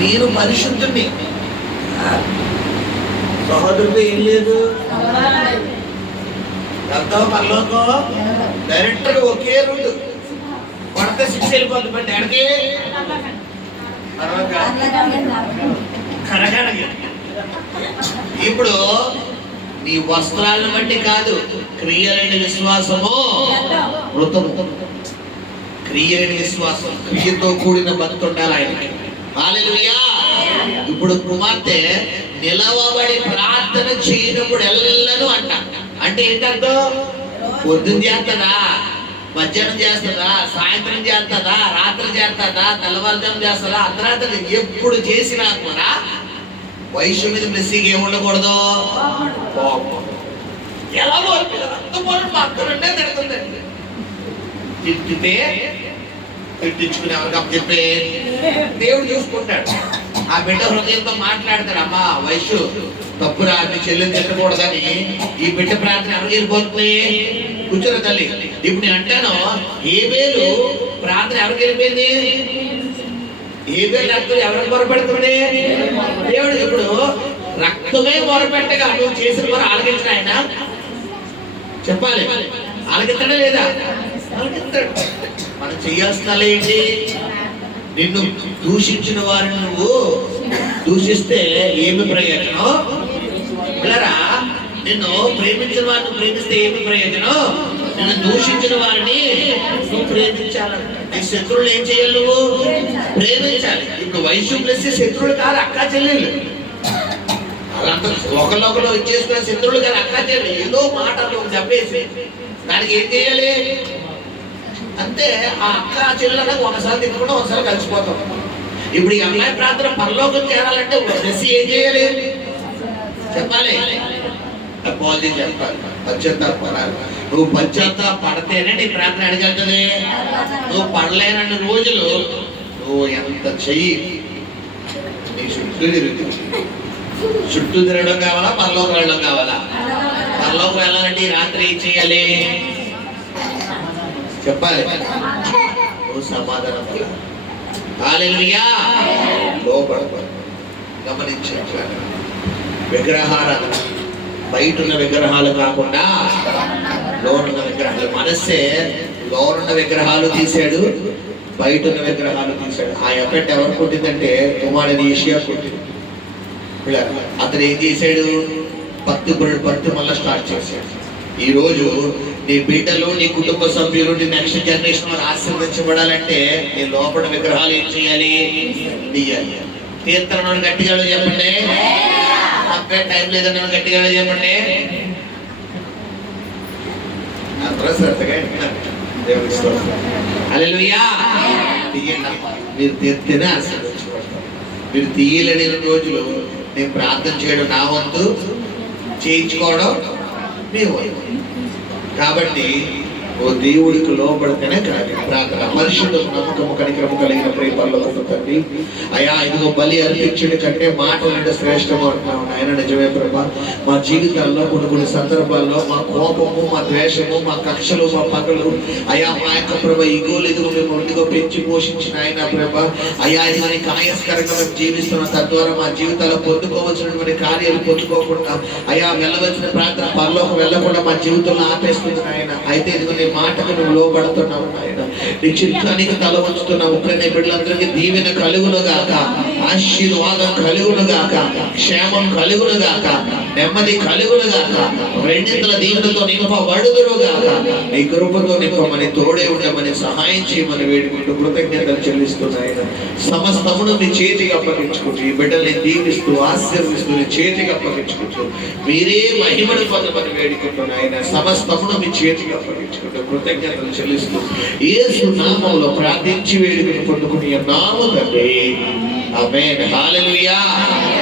నేను పరిశుద్ధుని, సహోదరుడు ఏం లేదు, వెళ్తావు పరలోకం డైరెక్ట్ గా ఒకే రూట్, కొడితే 6 వెళ్ళిపోతుంది. బట్ ఎక్కడికి? కడగడగా. ఇప్పుడు నీ వస్త్రాలను బట్టి కాదు, క్రియలేని విశ్వాసము మృతము. క్రియలేని విశ్వాసం, క్రియతో కూడిన భక్తి ఉండాలి ఆయనకి. హల్లెలూయా. ఇప్పుడు కుమార్తె నిలవబడి ప్రార్థన చేయనప్పుడు ఎల్లను అంటే ఏంటంటే పొద్దున చేస్తుందా, మధ్యాహ్నం చేస్తుందా, సాయంత్రం చేస్తుందా, రాత్రి చేస్తుందా, తెల్లవారుజాము చేస్తుందా, అర్ధరాత్రి ఎప్పుడు చేసినా కూడా వయసు మీద బ్లెస్సింగ్ ఏముండకూడదు. ఎలా పక్కనుండే తిడుతుందండి. తిట్టితే తిట్టించుకుని ఎవరికి అప్పచెప్పే దేవుడు చూసుకుంటాడు. ఆ బిడ్డ హృదయంతో మాట్లాడతాడు, అమ్మా వయసు తప్పురా, మీ చెల్లెని తిట్టకూడదని. ఈ బిడ్డ ప్రార్థన ఎవరికి వెళ్ళిపోతుంది? కూర్చొని తల్లి. ఇప్పుడు నేను అంటాను, హేబేలు ప్రార్థన ఎవరికి వెళ్ళిపోయింది? హేబేలు రక్తం ఎవరికి మొరపెడుతుంది? దేవుడు. ఇప్పుడు రక్తమే మొరపెట్టగా నువ్వు చేసిన మొర ఆలకించిన ఆయన చెప్పాలి, ఆలకిస్తాడా లేదా? ఆలకిస్తాడు. మనం చేయాల్సిన ఏంటి? నిన్ను దూషించిన వారిని నువ్వు దూషిస్తే ఏమి ప్రయోజనం? పిల్లరా, నిన్ను ప్రేమించిన వారిని ప్రేమిస్తే ఏమి ప్రయోజనం? నిన్ను దూషించిన వారిని నువ్వు ప్రేమించాలి. నీ శత్రువులు ఏం చేయాలి? నువ్వు ప్రేమించాలి. ఇప్పుడు వయసు ప్లస్ శత్రువులు కాదు, అక్క చెల్లెళ్ళు. వాళ్ళంతా ఒకళ్ళు ఇచ్చేసుకున్న శత్రువులు కాదు, అక్క చెల్లెళ్ళు. ఏదో మాటలు చెప్పేసి దానికి ఏం చేయాలి? అంతే. ఆ అక్క చెల్లెలకు ఒకసారి తిట్టుకుంటే ఒకసారి కలిసిపోతాం. ఇప్పుడు ఈ అమ్మాయి ప్రార్థన పరలోకం చేరాలంటే మెస్సి ఏం చేయాలి? చెప్పాలి, అపాలజీ చెప్పాలి, పశ్చాత్తాపడాలి. నువ్వు పశ్చాత్తాపడితేనే నీ ప్రార్థన అడగలుగుతుంది. నువ్వు పడలేనన్ని రోజులు నువ్వు ఎంత చెయ్యి నీ చుట్టూ తిరగడం కావాలా, పరలోకం వెళ్ళడం కావాలా? పరలోకం వెళ్ళాలంటే ఈ రాత్రి ఏం చేయాలి? చెప్పాలి. నువ్వు సమాధానం హల్లెలూయా. లోపడపడు. గమనించాలి, విగ్రహాలు బయట ఉన్న విగ్రహాలు కాకుండా లోనున్న విగ్రహాలు. మనస్సే లోనున్న విగ్రహాలు తీశాడు, బయట ఉన్న విగ్రహాలు తీశాడు. ఆ ఎఫెక్ట్ ఎవరు కొట్టిందంటే కుమారుని ఏషియా కొట్టింది. అతను ఏం చేశాడు? భక్తి మళ్ళీ స్టార్ట్ చేశాడు. ఈ రోజు నీ బిడ్డలు, నీ కుటుంబ సభ్యులు, నీ నెక్స్ట్ జనరేషన్ వారు ఆశీర్వదించబడాలంటే నీ లోపల విగ్రహాలు ఏం చేయాలి? తీయాలి. కీర్తన గట్టిగా చెప్పండి. అబ్బే టైం లేదన్నా గట్టిగా చెప్పండి. అందరూ శ్రద్ధగా హల్లెలూయా. మీరు తీర్తేనే ఆశీర్వదించబడతారు. మీరు తీయలేని రోజులు నేను ప్రార్థన చేయడం నా వంతు, చేయించుకోవడం మీ వంతు. కాబట్టి ఓ దేవుడికి లోపడితేనే ప్రార్థన. పరిశుద్ధం, నమ్మకము, కనికరము కలిగిన ప్రేమలో తండ్రి, అయా ఇదిగో బలి అర్పించడం కంటే మాటలు శ్రేష్టము అంటున్నావు ఆయన. నిజమే ప్రభా, మా జీవితాల్లో కొన్ని సందర్భాల్లో మా కోపము, మా ద్వేషము, మా కక్షలు, మా పగలు, అయా మా యొక్క ప్రభా ఈగోలు ఇదిగో మేము ఒంటిగా పెంచి పోషించిన ఆయన ప్రభా, అయా ఇది మనకి ఆయస్కరంగా మేము జీవిస్తున్నాం. తద్వారా మా జీవితాల్లో పొందుకోవలసినటువంటి కార్యాలు పొందుకోకుండా, అయా వెళ్ళవలసిన ప్రార్థన పరలోకం వెళ్ళకుండా మా జీవితంలో ఆపేస్తుంది ఆయన. అయితే ఇదిగో నీ మాటకు నువ్వు లోబడుతున్నావు ఆయన. నీ చిత్తానికి తల వంచుతున్నావు. నీ బిడ్డలందరికీ దీవెన కలుగును గాక, ఆశీర్వాదం కలుగును గాక, క్షేమం కలుగును గాక. నెమ్మది కలుగునుగాక, రెండింతల దీవులతో నింపబడుదురుగాక, నీ కృపతో నింపమని, తోడే ఉండమని, సహాయం చేయమని వేడుకుంటూ కృతజ్ఞతలు చెల్లిస్తున్నాయి. సమస్తమును నీ చేతికి అప్పగించుకుంటూ, ఈ బిడ్డల్ని దీవిస్తూ ఆశీర్విస్తూ నీ చేతికి అప్పగించుకుంటూ మీరే మహిమను పొందమని వేడుకుంటున్నాయి. సమస్తమును మీ చేతికి అప్పగించుకుంటూ కృతజ్ఞతలు చెల్లిస్తూ యేసు నామములో ప్రార్థించి వేడుకను పొందుకుని నామము తండ్రి, ఆమేన్. హల్లెలూయా,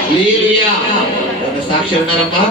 హల్లెలూయా. సాక్షి ఉన్నారమ్మా?